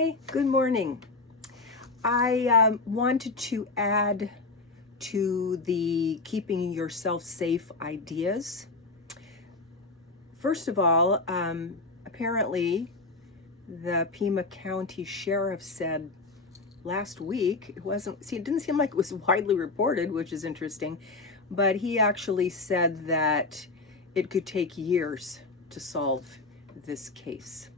Hi, good morning. I wanted to add to the keeping yourself safe ideas. First of all, apparently the Pima County Sheriff said last week, it didn't seem like it was widely reported, which is interesting, but he actually said that it could take years to solve this case.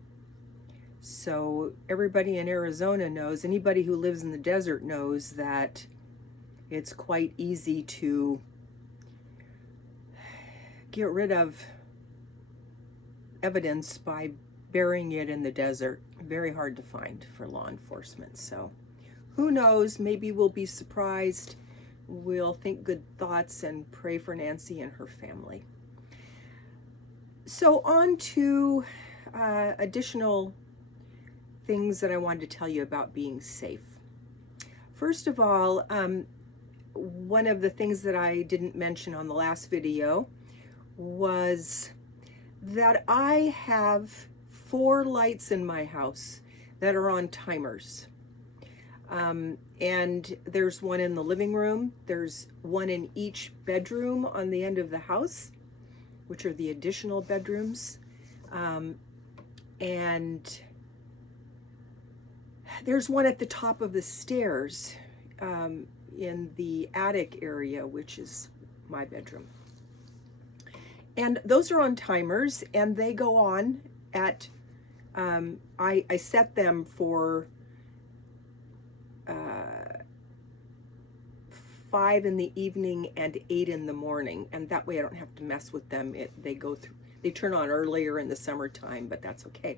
So everybody in Arizona knows, anybody who lives in the desert knows that it's quite easy to get rid of evidence by burying it in the desert. Very hard to find for law enforcement. So who knows, maybe we'll be surprised. We'll think good thoughts and pray for Nancy and her family. So on to additional things that I wanted to tell you about being safe. First of all, one of the things that I didn't mention on the last video was that I have 4 lights in my house that are on timers. And there's one in the living room, there's one in each bedroom on the end of the house, which are the additional bedrooms. And there's one at the top of the stairs in the attic area, which is my bedroom. And those are on timers, and they go on at, I set them for 5 in the evening and 8 in the morning, and that way I don't have to mess with them. They turn on earlier in the summertime, but that's okay.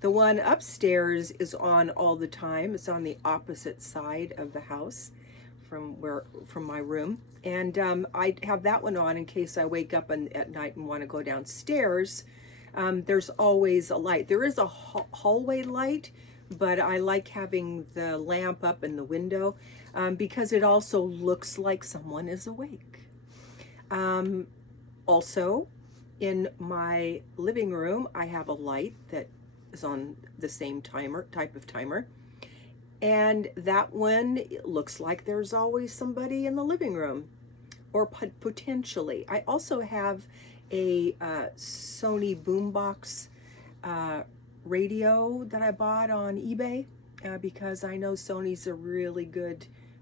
The one upstairs is on all the time. It's on the opposite side of the house from my room. And I have that one on in case I wake up at night and want to go downstairs. There's always a light. There is a hallway light, but I like having the lamp up in the window because it also looks like someone is awake. Also, in my living room, I have a light that is on the same type of timer. And that one, it looks like there's always somebody in the living room, or potentially. I also have a Sony boombox radio that I bought on eBay because I know Sony's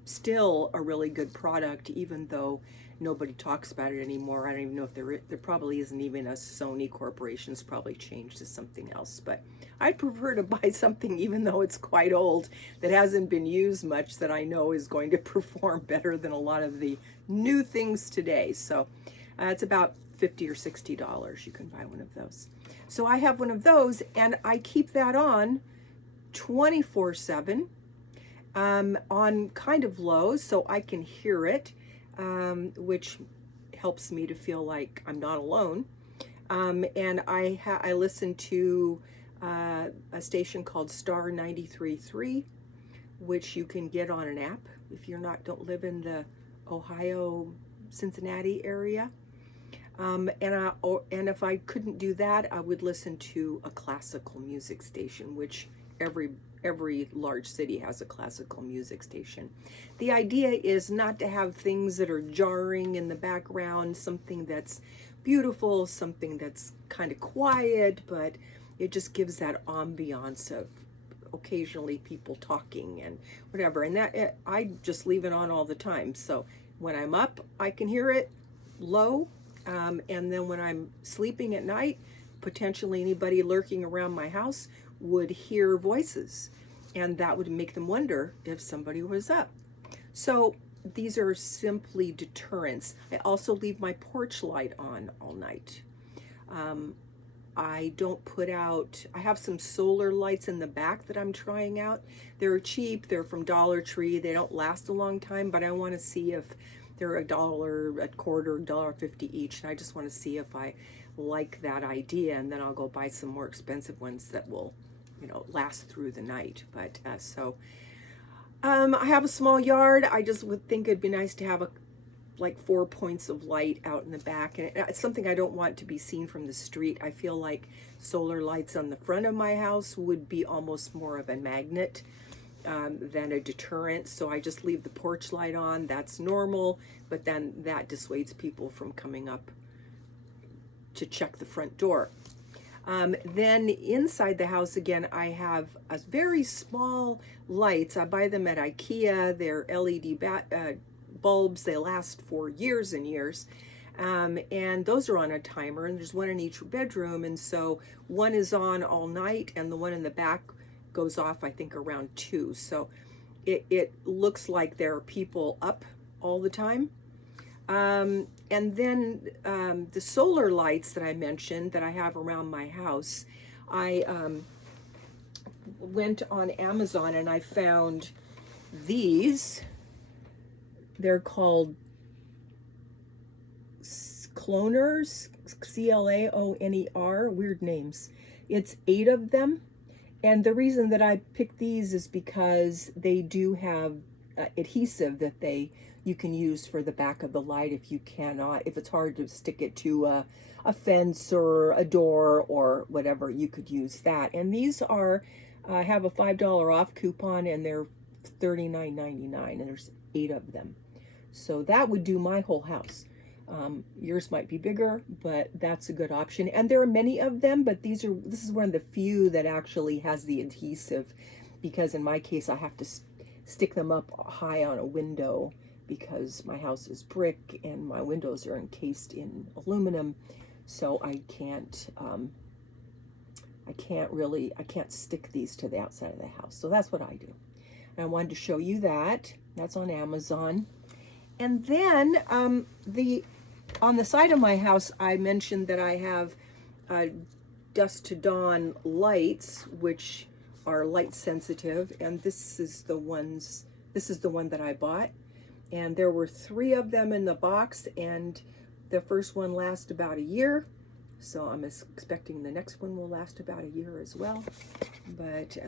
still a really good product, even though nobody talks about it anymore. I don't even know if there probably isn't even a Sony corporation. It's probably changed to something else, but I'd prefer to buy something, even though it's quite old, that hasn't been used much, that I know is going to perform better than a lot of the new things today. So it's about $50 or $60. You can buy one of those. So I have one of those, and I keep that on 24/7 on kind of low so I can hear it, which helps me to feel like I'm not alone. And I listen to a station called Star 93.3, which you can get on an app if don't live in the Ohio, Cincinnati area. And if I couldn't do that, I would listen to a classical music station, which every large city has a classical music station. The idea is not to have things that are jarring in the background, something that's beautiful, something that's kind of quiet, but it just gives that ambiance of occasionally people talking and whatever. And I just leave it on all the time. So when I'm up, I can hear it low. And then when I'm sleeping at night, potentially anybody lurking around my house would hear voices, and that would make them wonder if somebody was up. So these are simply deterrents. I also leave my porch light on all night. I don't put out, I have some solar lights in the back that I'm trying out. They're cheap, they're from Dollar Tree, they don't last a long time, but I want to see if they're $1, a quarter, $1.50 each, and I just want to see if I like that idea, and then I'll go buy some more expensive ones that will, last through the night. But I have a small yard. I just would think it'd be nice to have like 4 points of light out in the back, and it's something I don't want to be seen from the street. I feel like solar lights on the front of my house would be almost more of a magnet than a deterrent. So I just leave the porch light on. That's normal, but then that dissuades people from coming up to check the front door. Then inside the house, again, I have a very small lights. I buy them at IKEA. They're LED bulbs. They last for years and years. And those are on a timer, and there's one in each bedroom. And so one is on all night, and the one in the back goes off, I think, around 2. So it looks like there are people up all the time. And then the solar lights that I mentioned that I have around my house, I went on Amazon and I found these. They're called Cloners, Claoner, weird names. It's 8 of them. And the reason that I picked these is because they do have adhesive that you can use for the back of the light if it's hard to stick it to a fence or a door or whatever, you could use that. And these have a $5 off coupon, and they're $39.99, and there's 8 of them. So that would do my whole house. Yours might be bigger, but that's a good option. And there are many of them, but this is one of the few that actually has the adhesive, because in my case I have to stick them up high on a window because my house is brick and my windows are encased in aluminum, so I can't stick these to the outside of the house. So that's what I do. And I wanted to show you that. That's on Amazon. And then on the side of my house, I mentioned that I have dusk to dawn lights, which are light sensitive, and this is the one that I bought. And there were 3 of them in the box, and the first one lasts about a year. So I'm expecting the next one will last about a year as well. But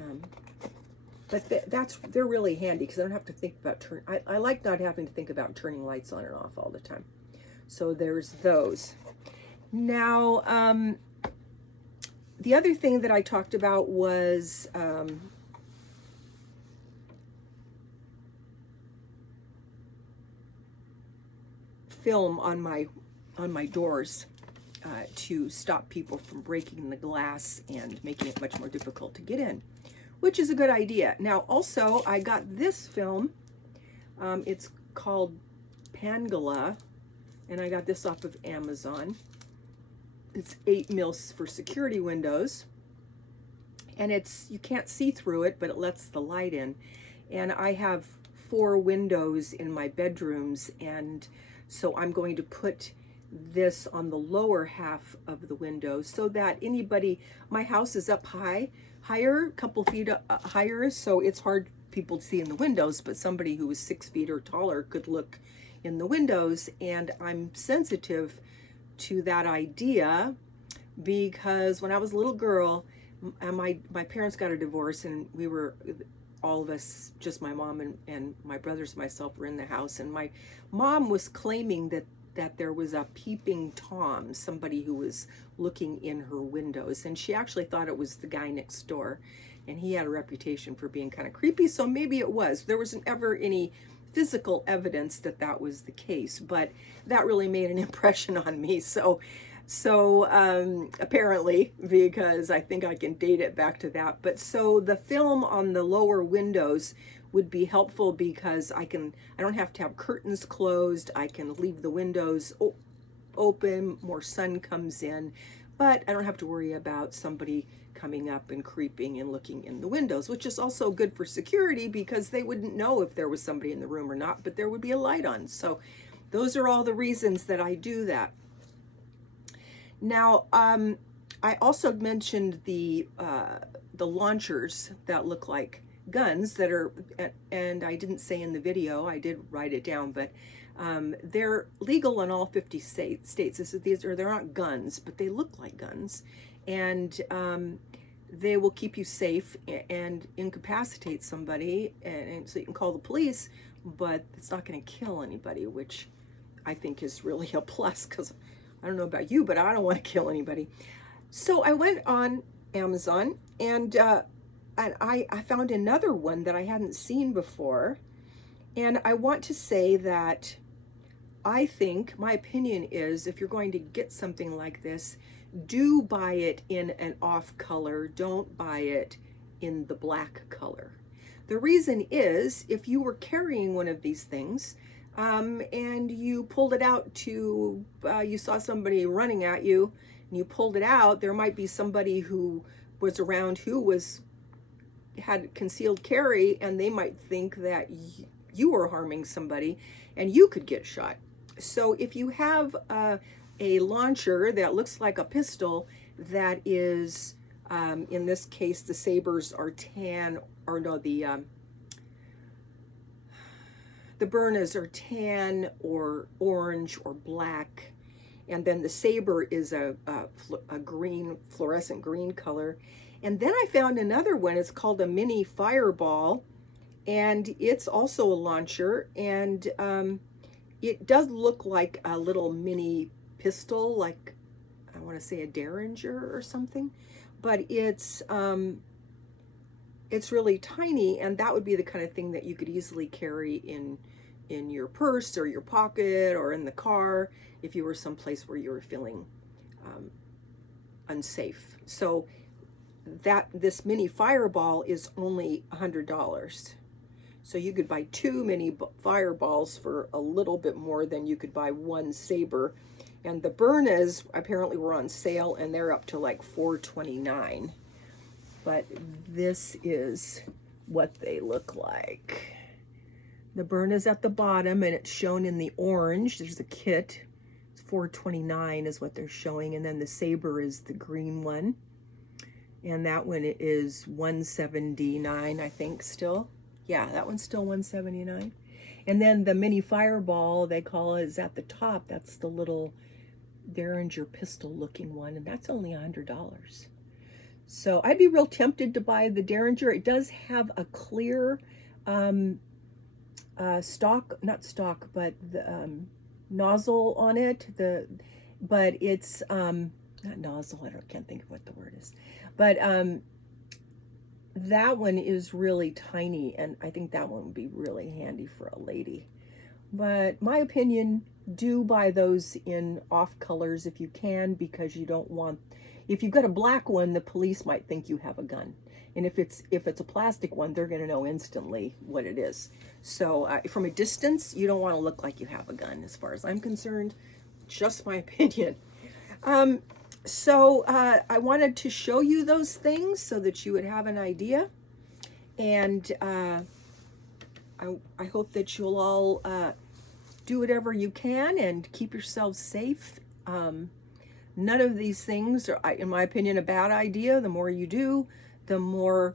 they're really handy because I don't have to think about I like not having to think about turning lights on and off all the time. So there's those. Now, the other thing that I talked about was film on my doors to stop people from breaking the glass and making it much more difficult to get in, which is a good idea. Now, also, I got this film. It's called Pangala, and I got this off of Amazon. It's 8 mils for security windows, and you can't see through it, but it lets the light in. And I have 4 windows in my bedrooms, and so I'm going to put this on the lower half of the window so that my house is up higher, a couple feet higher, so it's hard people to see in the windows, but somebody who is 6 feet or taller could look in the windows. And I'm sensitive to that idea because when I was a little girl, my parents got a divorce, and we were, all of us, just my mom and my brothers and myself, were in the house, and my mom was claiming that there was a peeping Tom, somebody who was looking in her windows, and she actually thought it was the guy next door, and he had a reputation for being kind of creepy, so maybe it was. There wasn't ever any physical evidence that was the case, but that really made an impression on me. So apparently, because I think I can date it back to that. But so the film on the lower windows would be helpful because I don't have to have curtains closed. I can leave the windows open, more sun comes in, but I don't have to worry about somebody coming up and creeping and looking in the windows, which is also good for security because they wouldn't know if there was somebody in the room or not, but there would be a light on. So those are all the reasons that I do that. Now, I also mentioned the launchers that look like guns that are, and I didn't say in the video, I did write it down, but they're legal in all 50 states. They're not guns, but they look like guns, and they will keep you safe and incapacitate somebody, and so you can call the police, but it's not going to kill anybody, which I think is really a plus, because I don't know about you, but I don't want to kill anybody. So I went on Amazon, and I found another one that I hadn't seen before. And I want to say that I think my opinion is, if you're going to get something like this, do buy it in an off color. Don't buy it in the black color. The reason is, if you were carrying one of these things, and you pulled it out to, you saw somebody running at you, and you pulled it out, there might be somebody who was around who had concealed carry, and they might think that you were harming somebody, and you could get shot. So if you have a launcher that looks like a pistol, that is, in this case, the sabers are tan, or no, the Byrnas are tan or orange or black, and then the saber is a green, fluorescent green color. And then I found another one. It's called a mini fireball, and it's also a launcher, and it does look like a little mini pistol, like I want to say a Derringer or something, but it's really tiny, and that would be the kind of thing that you could easily carry in your purse or your pocket or in the car if you were someplace where you were feeling unsafe. So this mini fireball is only $100. So you could buy 2 mini fireballs for a little bit more than you could buy one saber. And the Byrnas apparently were on sale, and they're up to like $4.29. But this is what they look like. The Byrna's at the bottom, and it's shown in the orange. There's a kit. It's $4.29 is what they're showing. And then the saber is the green one. And that one is $179, I think, still. Yeah, that one's still $179. And then the mini fireball, they call it, is at the top. That's the little Derringer pistol looking one, and that's only $100. So I'd be real tempted to buy the Derringer. It does have a clear not stock, but the nozzle on it. But it's not nozzle. Can't think of what the word is. But that one is really tiny, and I think that one would be really handy for a lady. But my opinion, do buy those in off colors if you can, because you don't want, if you've got a black one, the police might think you have a gun. And if it's a plastic one, they're going to know instantly what it is. So from a distance, you don't want to look like you have a gun, as far as I'm concerned. Just my opinion. So I wanted to show you those things so that you would have an idea. And I hope that you'll all do whatever you can and keep yourselves safe. None of these things are, in my opinion, a bad idea. The more you do, the more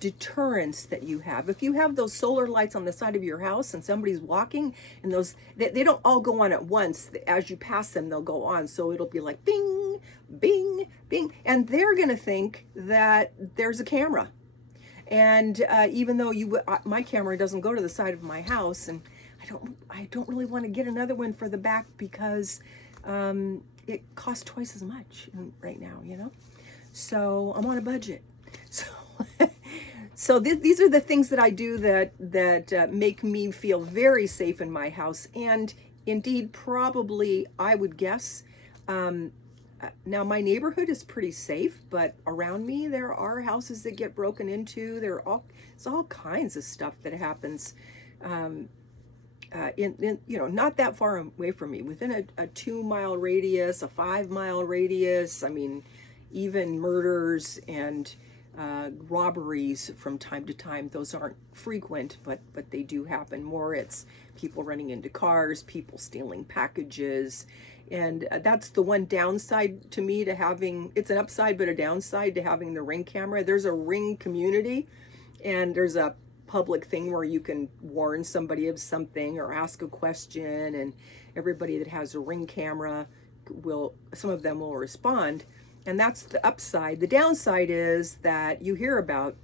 deterrence that you have. If you have those solar lights on the side of your house and somebody's walking, and those, they don't all go on at once. As you pass them, they'll go on. So it'll be like bing, bing, bing. And they're going to think that there's a camera. And even though my camera doesn't go to the side of my house, and I don't really want to get another one for the back, because it costs twice as much right now, you know. So I'm on a budget. So these are the things that I do that make me feel very safe in my house. And indeed, probably, I would guess, now my neighborhood is pretty safe, but around me there are houses that get broken into. There's all kinds of stuff that happens in not that far away from me, within a 2-mile radius, a 5-mile radius. I mean, even murders and robberies from time to time. Those aren't frequent, but they do happen more. It's people running into cars, people stealing packages. And that's the one downside to me to having, it's an upside but a downside to having the Ring camera. There's a Ring community, and there's a public thing where you can warn somebody of something or ask a question, and everybody that has a Ring camera some of them will respond. And that's the upside. The downside is that you hear about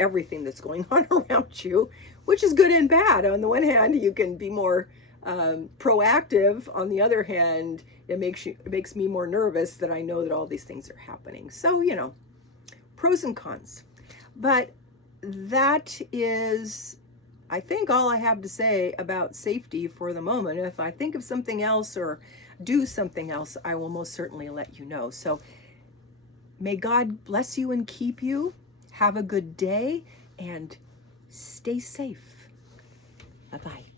everything that's going on around you, which is good and bad. On the one hand, you can be more Proactive, on the other hand, it makes me more nervous that I know that all these things are happening. So, you know, pros and cons. But that is, I think, all I have to say about safety for the moment. If I think of something else or do something else, I will most certainly let you know. So may God bless you and keep you. Have a good day and stay safe. Bye-bye.